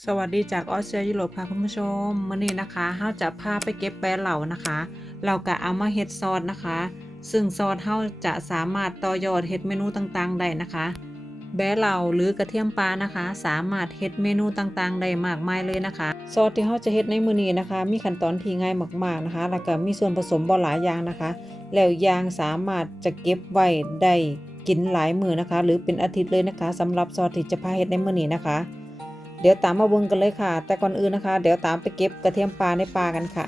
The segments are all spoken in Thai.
สวัสดีจากออสเตรียยุโรปค่ะคุณผู้ชมมื้อนี้นะคะเฮาจะพาไปเก็บแปรเหล่านะคะ เราก็เอามาเฮ็ดซอสนะคะ ซึ่งซอสเฮาจะสามารถต่อยอดเฮ็ดเมนูต่างๆได้นะคะ แบะเหล่าหรือกระเทียมปลานะคะ สามารถเฮ็ดเมนูต่างๆได้มากมายเลยนะคะ ซอสที่เฮาจะเฮ็ดในมื้อนี้นะคะ มีขั้นตอนที่ง่ายมากๆนะคะ แล้วก็มีส่วนผสมบ่หลายอย่างนะคะ แล้วยางสามารถจะเก็บไว้ได้กินหลายมื้อนะคะ หรือเป็นอาทิตย์เลยนะคะสำหรับซอสที่จะพาเฮ็ดในมื้อนี้นะคะ เดี๋ยวตามมาเบิ่งกันเลยค่ะ แต่ก่อนอื่นนะคะ เดี๋ยวตามไปเก็บกระเทียมปลาในป่ากันค่ะ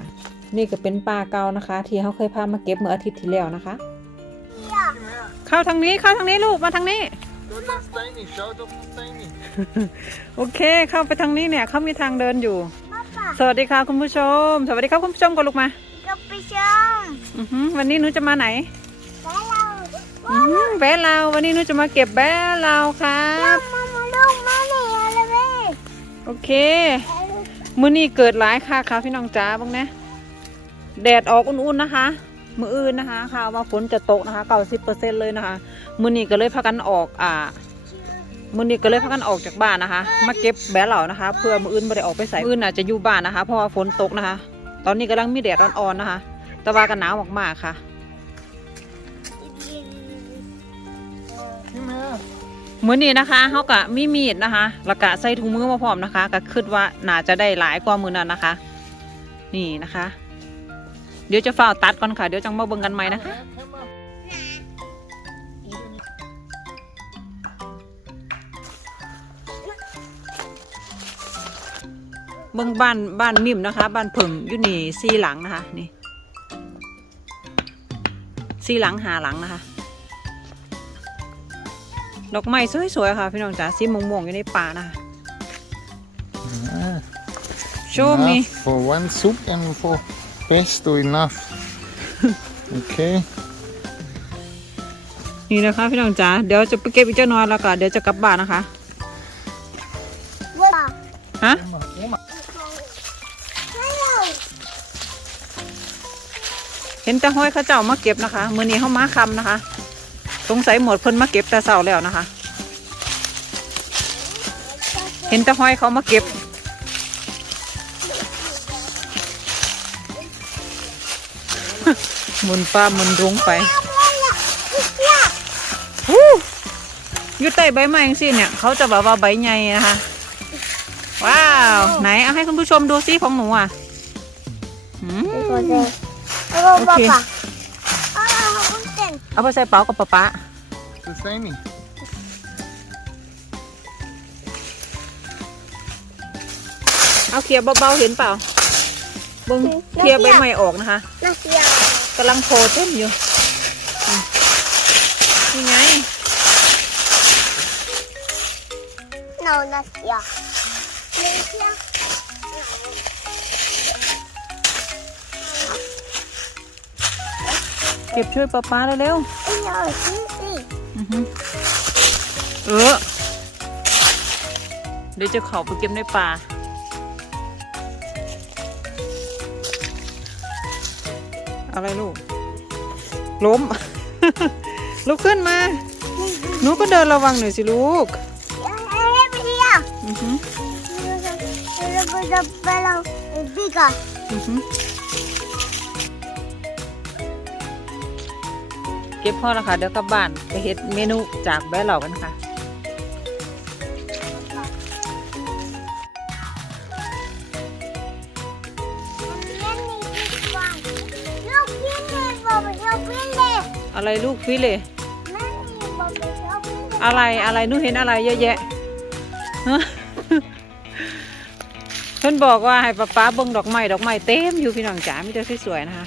นี่ก็เป็นปลาเก่านะคะ ที่เขาเคยพามาเก็บเมื่ออาทิตย์ที่แล้วนะคะ เข้าทางนี้เข้าทางนี้ลูกมาทางนี้ Go to Steiny, show it off to Steiny. โอเคเข้าไปทางนี้เนี่ยเขามีทางเดินอยู่ สวัสดีค่ะคุณผู้ชม สวัสดีครับคุณผู้ชมก่อนลูกมากับไปชมอือหือวันนี้หนูจะมาไหนแล้วเราอือหือแบะเราวันนี้หนูจะมาเก็บแบะเราครับ เค มื้อนี้เกิดหลายค่ะค่ะพี่น้องจ๋าบ้างนะ แดดออกอุ่นๆนะคะ มื้ออื่นนะคะข่าวว่าฝนจะตกนะคะเก้าสิบเปอร์เซ็นเลยนะคะ มื้อนี้ก็เลยพากันออกอ่า มื้อนี้ก็เลยพากันออกจากบ้านนะคะ มาเก็บแบะเหล่านะคะ เพื่อมื้ออื่นไม่ได้ออกไปใส่มื้ออื่นอาจจะอยู่บ้านนะคะ เพราะว่าฝนตกนะคะ ตอนนี้กำลังมีแดดอ่อนๆนะคะ แต่ว่ากันหนาวมากๆค่ะ มื้อนี้นะคะเขากะมีมีดนะคะแล้วก็ใส่ถุงมือมาพร้อมนะคะ ก็คิดว่าน่าจะได้หลายกว่ามื้อนั้นนะคะ นี่นะคะ เดี๋ยวจะฝ้าตัดก่อนค่ะ เดี๋ยวจังมาเบิ่งกันใหม่นะคะเบิ่งบ้านบ้านมิมนะคะ บ้านผึ่งอยู่นี่สี่หลังนะคะ นี่สี่หลังหาหลังนะคะ ดอกไม้สวยๆค่ะ พี่น้องจ๋าสีม่วงๆอยู่ในป่านะคะ Ah, โชว์มี enough for one soup and for pesto enough. okay. นี่นะคะพี่น้องจ๋าเดี๋ยวจะไปเก็บอีกเจ้าน้อยแล้วก็เดี๋ยวจะกลับบ้านนะคะว่าฮะแล้วเราเห็นแต่ห้อยเข้าเจ้ามาเก็บนะคะ มื้อนี้เขามาคำนะคะ สงสัยหมดเพิ่นมาเก็บแต่เช้าแล้วนะคะ เห็นแต่ห้อยเขามาเก็บหมุนป้าหมุนรุ้งไปฮู้อยู่ใต้ใบไม้จังสิเนี่ย เขาจะแบบว่าใบใหญ่นะคะ ว้าว ไหนเอาให้คุณผู้ชมดูซิของหนูอะอืมก็ เต้นเอาไปใส่เป๋ากับป๊าป๊า To Steiny. เอาเคลียร์เบาๆเห็นเปล่าเบึงเคลียร์ใบไม้ออกนะคะน่าเสียกำลังโผล่เต้นอยู่อืมนี่ไงหนาวน่าเสียเสียเเก็บช่วยป๊าป๊าเร็วไอ้หนาวสิสิๆอือหือเออ เดี๋ยวจะเขอไปเก็บในป่า อะไรลูก ล้ม ลุกขึ้นมา หนูก็เดินระวังหน่อยสิลูกเอ้ยไปเที่ยวอือหือแล้ เราบิ๊กอะอือหือเก็บพ่อแล้วค่ะเดี๋ยวกลับบ้านไปเฮ็ดเมนูจากแบะเหล่ากันค่ะลูกพี่เลยบอกไปลูกพี่เลยอะไรลูกฟิเลยแม่นี่บอกไปลูกพี่เลยอะไรอะไรหนูเห็นอะไรเยอะแยะฮะเพิ่นบอกว่าให้ป๊าป๊าเบิ่งดอกไม้ดอกไม้เต็มอยู่พี่น้องจ๋ามีแต่สวยๆนะคะ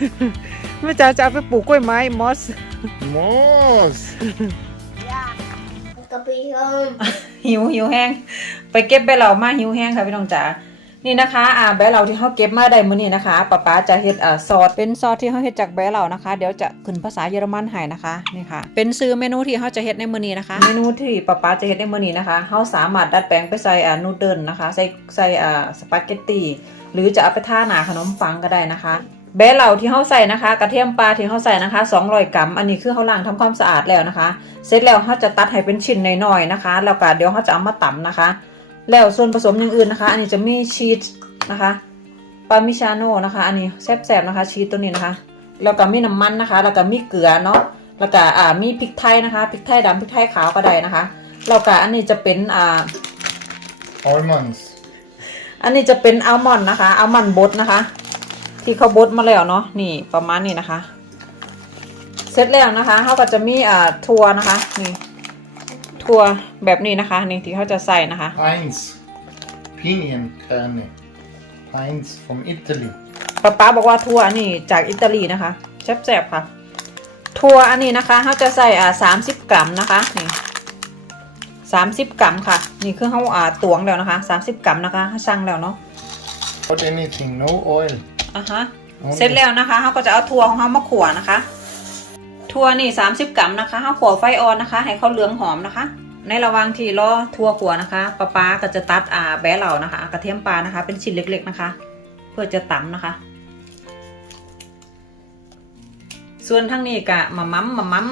มากลับบ้านเรามามามา Moos. เออบดแม่จ๋าจะเอาไปปลูกกล้วยไม้มอส Moos. ยากับพี่ชมหิวหิวแห้ง ไปเก็บใบเหล่ามาหิวแห้งค่ะพี่น้องจ๋านี่นะคะอ่าใบเหล่าที่เขาเก็บมาได้มื้อนี้นะคะป๊าป๊าจะเฮ็ดอ่าซอสเป็นซอสที่เขาเฮ็ดจากใบเหล่านะคะ เดี๋ยวจะขึ้นภาษาเยอรมันให้นะคะนี่ค่ะ เป็นซื้อเมนูที่เขาจะเฮ็ดในมื้อนี้นะคะ เมนูที่ป๊าป๊าจะเฮ็ดในมื้อนี้นะคะเขาสามารถดัดแปลงไปใส่อ่านูเดิลนะคะ ใส่ใส่อ่าสปาเกตตีหรือจะเอาไปทาหน้าขนมปังก็ได้นะคะ แบะเหล่าที่เขาใส่นะคะ กระเทียมปลาที่เขาใส่นะคะ200กรัมอันนี้คือเขาล้างทำความสะอาดแล้วนะคะ เสร็จแล้วเขาจะตัดให้เป็นชิ้นน้อยๆนะคะ แล้วก็เดี๋ยวเขาจะเอามาตำนะคะ แล้วส่วนผสมอย่างอื่นนะคะ อันนี้จะมีชีสนะคะปามิชาโน่นะคะ อันนี้แซ่บๆนะคะชีสตัวนี้นะคะ แล้วก็มีน้ำมันนะคะ แล้วก็มีเกลือเนาะแล้วก็อ่ามีพริกไทยนะคะพริกไทยดำพริกไทยขาวก็ได้นะคะแล้วก็อันนี้จะเป็นอ่า Almonds. อันนี้จะเป็นอัลมอนด์นะคะอัลมอนด์บดนะคะ ที่เขาบดมาแล้วเนาะนี่ประมาณนี้นะคะ เสร็จแล้วนะคะเขาก็จะมีอ่าถั่วนะคะนี่ถั่วแบบนี้นะคะ นี่ที่เขาจะใส่นะคะ Heinz. Pinienkerne. Heinz from Italy. ป๊าป๊าบอกว่าถั่วอันนี้จากอิตาลีนะคะแซ่บๆค่ะถั่วอันนี้นะคะเขาจะใส่อ่าสามสิบกรัมนะคะนี่สามสิบกรัมค่ะ นี่คือเขาอ่าตวงแล้วนะคะสามสิบกรัมนะคะช่างแล้วเนาะ Not anything, no oil. อะฮะอ๋อเสร็จแล้วนะคะเขาก็จะเอาถั่วของเขามาขั่วนะคะ ถั่วนี่สามสิบกรัมนะคะเขาขั่วไฟอ่อนนะคะ ให้เขาเหลืองหอมนะคะ ในระหว่างที่รอถั่วขั่วนะคะป้าป๊าก็จะตัดอ่าแบะเหล่านะคะ กระเทียมปลานะคะ เป็นชิ้นเล็ก ๆนะคะ เพื่อจะตำนะคะ ส่วนทั้งนี้กะมามัมมามัม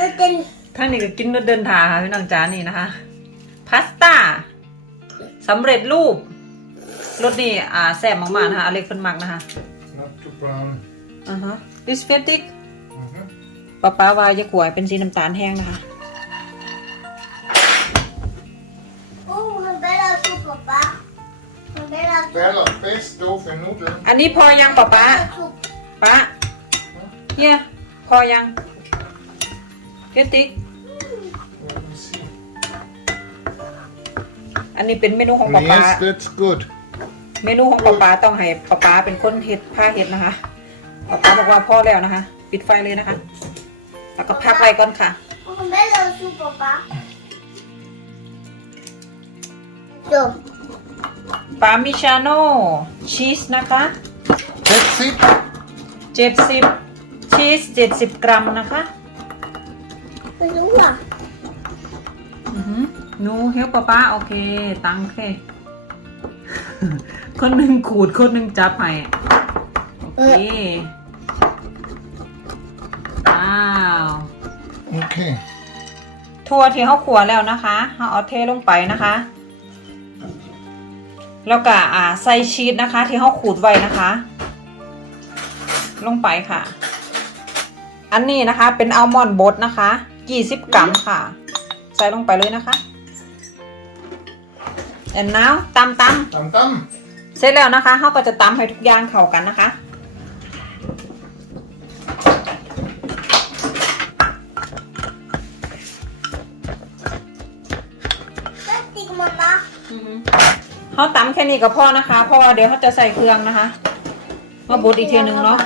นึกเป็นทั้งนี้ก็กินรสเดินทางค่ะพี่น้องจ้านี่นะคะ พาสต้าสำเร็จรูป รสนี่อ่าแซ่บมากๆนะคะอเล็กเพิ่นมักนะคะ Not too brown. อ่าฮะ this fatigue Mhm. ป้าป้าวายจะขวายเป็นสีน้ำตาลแห้งนะคะโอ้มันเป็นเราสุปปะมันเป็นเรา Bella, pesto für Nudeln. อันนี้พอยังป้าป้าสุปป้าเฮียพอยังเกติก Let me see. อันนี้เป็นเมนูของป้าป้า Yes, that's good. เมนูของป้าป้าต้องให้ป้าป้าเป็นคนเฮ็ดผ้าเฮ็ดนะคะป้าป้าบอกว่าพอแล้วนะคะ ปิดไฟเลยนะคะ แล้วก็พักไว้ก่อนค่ะมันเป็นเราสุปปะจบปามิชาโน่ชีสนะคะ That's it. 70ชีส70กรัมนะคะไม่รู้อะ อือหือหนูเฮลป้าป้าโอเค ตังเค คนหนึ่งขูดคนหนึ่งจับให้โอเคว้าว Okay. ทั่วที่เขาขัวแล้วนะคะเขาเอาเทลงไปนะคะ แล้วก็อ่าใส่ชีสนะคะ ที่เขาขูดไว้นะคะ ลงไปค่ะ อันนี้นะคะเป็นอัลมอนด์บดนะคะ20กรัมค่ะ ใส่ลงไปเลยนะคะ เอ็นน้าวตำต Tam tam. ำเสร็จแล้วนะคะเขาก็จะตำให้ทุกอย่างเข้ากันนะคะก็ติ๊กมันนะเขาตำแค่นี้ก็พอนะคะ เพราะว่าเดี๋ยวเขาจะใส่เครื่องนะคะ มาบดอีกเทียหนึงเนาะ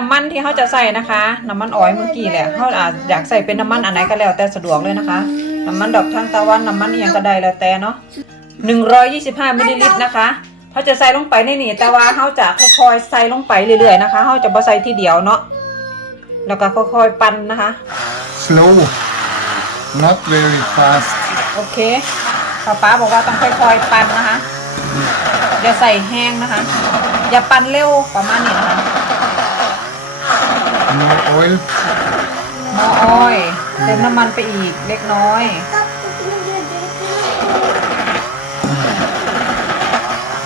นนี้น้ำมันที่เขาจะใส่นะคะ น้ำมันออยล์เมื่อกี้แหละเขาอาจอยากใส่เป็นน้ำมันอันไหนก็แล้วแต่สะดวกเลยนะคะ น้ำมันดอกทานตะวันน้ำมันอหย่างก็ได้แล้วแต่เนาะ125มิลลิลิตรนะคะเขาจะใส่ลงไปในนี่แต่ว่าเขาจะค่อยๆใส่ลงไปเรื่อยๆนะคะเขาจะบ่ใส่ทีเดียวเนาะแล้วก็ค่อยๆปั้นนะคะ Slow. Not very fast. โอเคป้าป๊าบอกว่าต้องค่อยๆปั้นนะคะอย่าใส่แห้งนะคะ อย่าปั้นเร็วประมาณนี้นะคะ No oil. หม้ออ้อยเติมน้ำมันไปอีกเล็กน้อยก็ติ๊กมันจะดีขึ้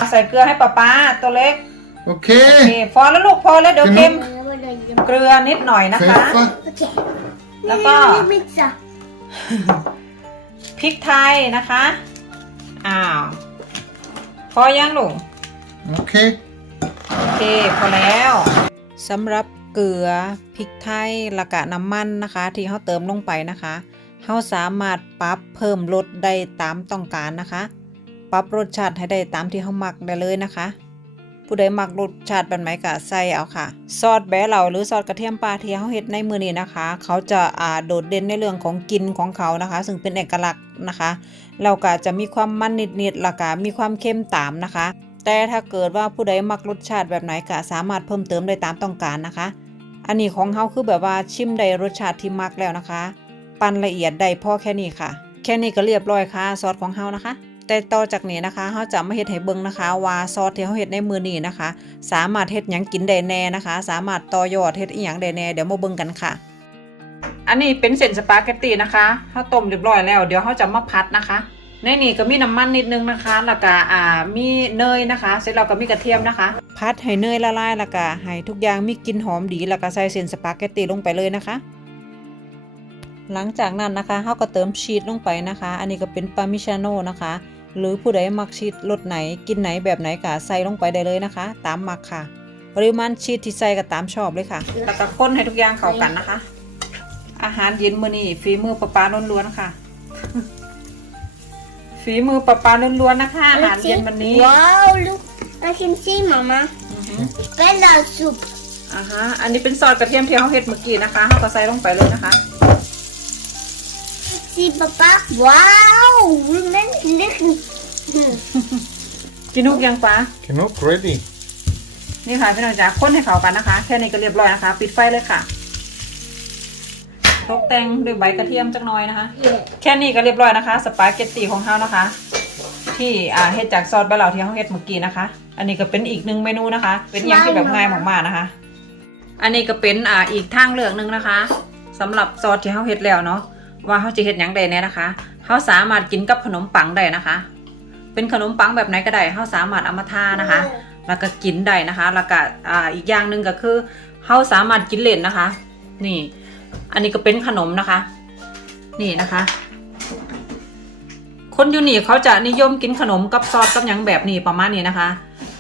นใส่เกลือให้ป้าป๊าตัวเล็ก โอเค Okay. พอแล้วลูกพอแล้วเดี๋ยวเค็มแล้วมันจะยิ้มเกลือนิดหน่อยนะคะ Pfeffer. โอเคแล้วก็นี่พิซซ่าพริกไทยนะคะ อ้าว พอยังลูก Okay. โอเค พอแล้ว สำหรับ เกลือพริกไทยและกะน้ำมันนะคะ ที่เขาเติมลงไปนะคะเฮาสามารถปรับเพิ่มลดได้ตามต้องการนะคะ ปรับรสชาติให้ได้ตามที่เฮาหมักได้เลยนะคะ ผู้ใดหมักรสชาติแบบไหนก็ใส่เอาค่ะ ซอสแบะเหล่าหรือซอสกระเทียมปลาที่เฮาเฮ็ดในมือนี้นะคะ เขาจะอ่าโดดเด่นในเรื่องของกลิ่นของเขานะคะ ซึ่งเป็นเอกลักษณ์นะคะแล้วก็จะมีความมันนิดๆแล้วก็มีความเค็มตามนะคะ แต่ถ้าเกิดว่าผู้ใดมักรสชาติแบบไหนก็สามารถเพิ่มเติมได้ตามต้องการนะคะ อันนี้ของเฮาคือแบบว่าชิมได้รสชาติที่มักแล้วนะคะ ปั่นละเอียดได้พอแค่นี้ค่ะ แค่นี้ก็เรียบร้อยค่ะซอสของเฮานะคะ แต่ต่อจากนี้นะคะเฮาจะมาเฮ็ดให้เบิ่งนะคะ ว่าซอสที่เฮาเฮ็ดในมือนี้นะคะ สามารถเฮ็ดหยังกินได้แน่นะคะ สามารถต่อยอดเฮ็ดอีหยังได้แน่เดี๋ยวมาเบิ่งกันค่ะ อันนี้เป็นเส้นสปาเกตตีนะคะเฮาต้มเรียบร้อยแล้ว เดี๋ยวเฮาจะมาพัดนะคะ ในนี้ก็มีน้ำมันนิดนึงนะคะ แล้วก็อ่ามีเนยนะคะ เสร็จแล้วก็มีกระเทียมนะคะ พัดให้เนยละลายแล้วก็ให้ทุกอย่างมีกลิ่นหอมดี แล้วก็ใส่เส้นสปาเกตตีลงไปเลยนะคะ หลังจากนั้นนะคะเขาก็เติมชีสลงไปนะคะ อันนี้ก็เป็นปามิชาโน่นะคะ หรือผู้ใดมักชีสรสไหนกินไหนแบบไหนก็ใส่ลงไปได้เลยนะคะ ตามมักค่ะ ปริมาณชีสที่ใส่ก็ตามชอบเลยค่ะแล้วก็คนให้ทุกอย่างเข้ากันนะคะ อาหารเย็นมื้อนี้ฝีมือป้าป้าล้วนๆค่ะ ฝีมือป้าป้าล้วนๆนะคะอาหารเย็นวันนี้ Wow, look. I can see, Mama. อือฮึ Bella soup. อ่าฮะ อันนี้เป็นซอสกระเทียมที่เขาเฮ็ดเมื่อกี้นะคะเขาก็ใส่ลงไปเลยนะคะ See, Papa. Wow. Look, look. กินทุกอย่างปะ Canuck ready. นี่ค่ะพี่น้องจ๋าคนให้เข้ากันนะคะ แค่นี้ก็เรียบร้อยนะคะ ปิดไฟเลยค่ะ ตกแต่งด้วยใบกระเทียมจักหน่อยนะคะ แค่นี้ก็เรียบร้อยนะคะ สปาเกตตีของเขานะคะ ที่อ่าเฮ็ดจากซอสใบเหล่าที่เขาเฮ็ดเมื่อกี้นะคะ อันนี้ก็เป็นอีกหนึ่งเมนูนะคะ เป็นอย่างที่แบบง่ายมากๆนะคะ อันนี้ก็เป็นอ่าอีกทางเลือกหนึ่งนะคะสำหรับซอสที่เขาเฮ็ดแล้วเนาะว่าเขาจะเฮ็ดหยังได้แน่นะคะเขาสามารถกินกับขนมปังได้นะคะ เป็นขนมปังแบบไหนก็ได้เขาสามารถเอามาทานะคะ แล้วก็กินได้นะคะ แล้วก็อ่าอีกอย่างหนึ่งก็คือเขาสามารถกินเล่นนะคะ นี่ อันนี้ก็เป็นขนมนะคะ นี่นะคะ คนยูนี่เขาจะนิยมกินขนมกับซอสกับยังแบบนี้ประมาณนี้นะคะ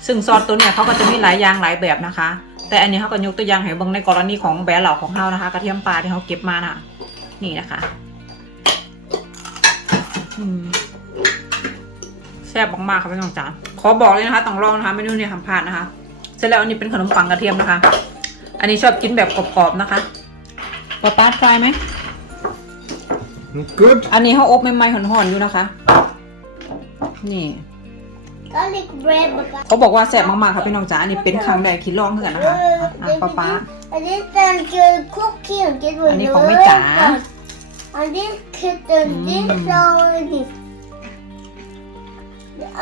ซึ่งซอสตัวเนี้ยเขาก็จะมีหลายอย่างหลายแบบนะคะ แต่อันนี้เขาก็ยกตัวอย่างให้เบิ่งในกรณีของแบร์เหล่าของเขานะคะกระเทียมปลาที่เขาเก็บมานะคะนี่นะคะแซ่บมากๆค่ะพี่น้องจ๋าขอบอกเลยนะคะต้องลองนะคะเมนูนี้ห้ามพลาดนะคะ เสร็จแล้วอันนี้เป็นขนมปังกระเทียมนะคะ อันนี้ชอบกินแบบกรอบๆนะคะ ป๊าป๊าทรายไหม Good. อันนี้เขาอบใหม่ๆห่อนๆอยู่นะคะ นี่ Garlic bread, Papa. เขาบอกว่าแซ่บมากๆค่ะพี่น้องจ๋าอันนี้เป็นครั้งแรกที่ลองเหมือนกันนะคะอะอะป๊าป๊า And this then get cookie and get with อันนี้ของแม่จ๋า And this kitten, this Mm. all this.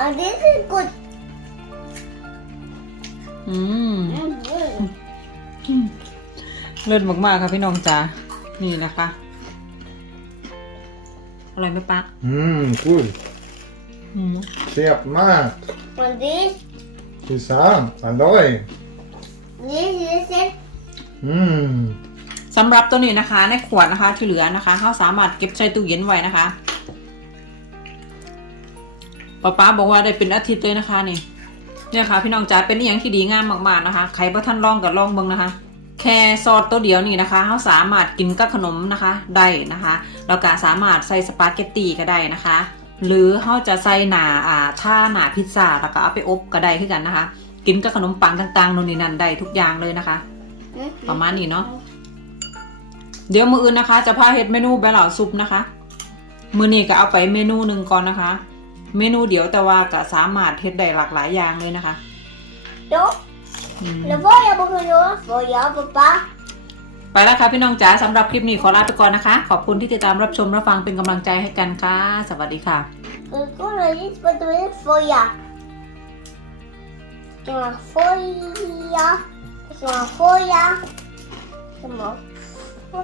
And this is good. อืม Mm. เลิศมากๆค่ะพี่น้องจ๋า นี่นะคะ อร่อยไหมป๊า Mmm, good. อืม Siap mat. And this, Tillsammans. Halloj. this is it. Mmm. สำหรับตัวนี้นะคะ ในขวดนะคะที่เหลือนะคะเขาสามารถเก็บใส่ตู้เย็นไว้นะคะป๊าป๊าบอกว่าได้เป็นอาทิตย์เลยนะคะนี่ เนี่ยค่ะ พี่น้องจ๋าเป็นอหย่างที่ดีงามมากๆนะคะใครบ่ท่านลองก็ลองเบิ่งนะคะ แค่ซอสตัวเดียวนี่นะคะเขาสามารถกินกับขนมนะคะได้นะคะแล้วก็สามารถใส่สปาเกตตีก็ได้นะคะ หรือเขาจะใส่หนาอ่าท่าหนาพิซซ่าแล้วก็เอาไปอบก็ได้คือกันนะคะ กินกับขนมปังต่างๆนู่นนี่นั่นได้ทุกอย่างเลยนะคะ ประมาณนี้เนาะเดี๋ยวมืออื่นนะคะ จะพาเฮ็ดเมนูแบลล่าซุปนะคะ มือนี้ก็เอาไปเมนูหนึ่งก่อนนะคะ เมนูเดียวแต่ว่าก็สามารถเฮ็ดได้หลากหลายอย่างเลยนะคะ Ja, อืม det var jag bara göra för jag pappa. ไปแล้วค่ะพี่น้องจ๋าสำหรับคลิปนี้ขอลาไปก่อนนะคะ ขอบคุณที่ติดตามรับชมรับฟังเป็นกำลังใจให้กันค่ะ สวัสดีค่ะ Nu kommer det på det för jag. Ska man få ja? Ska man få ja? Ska man få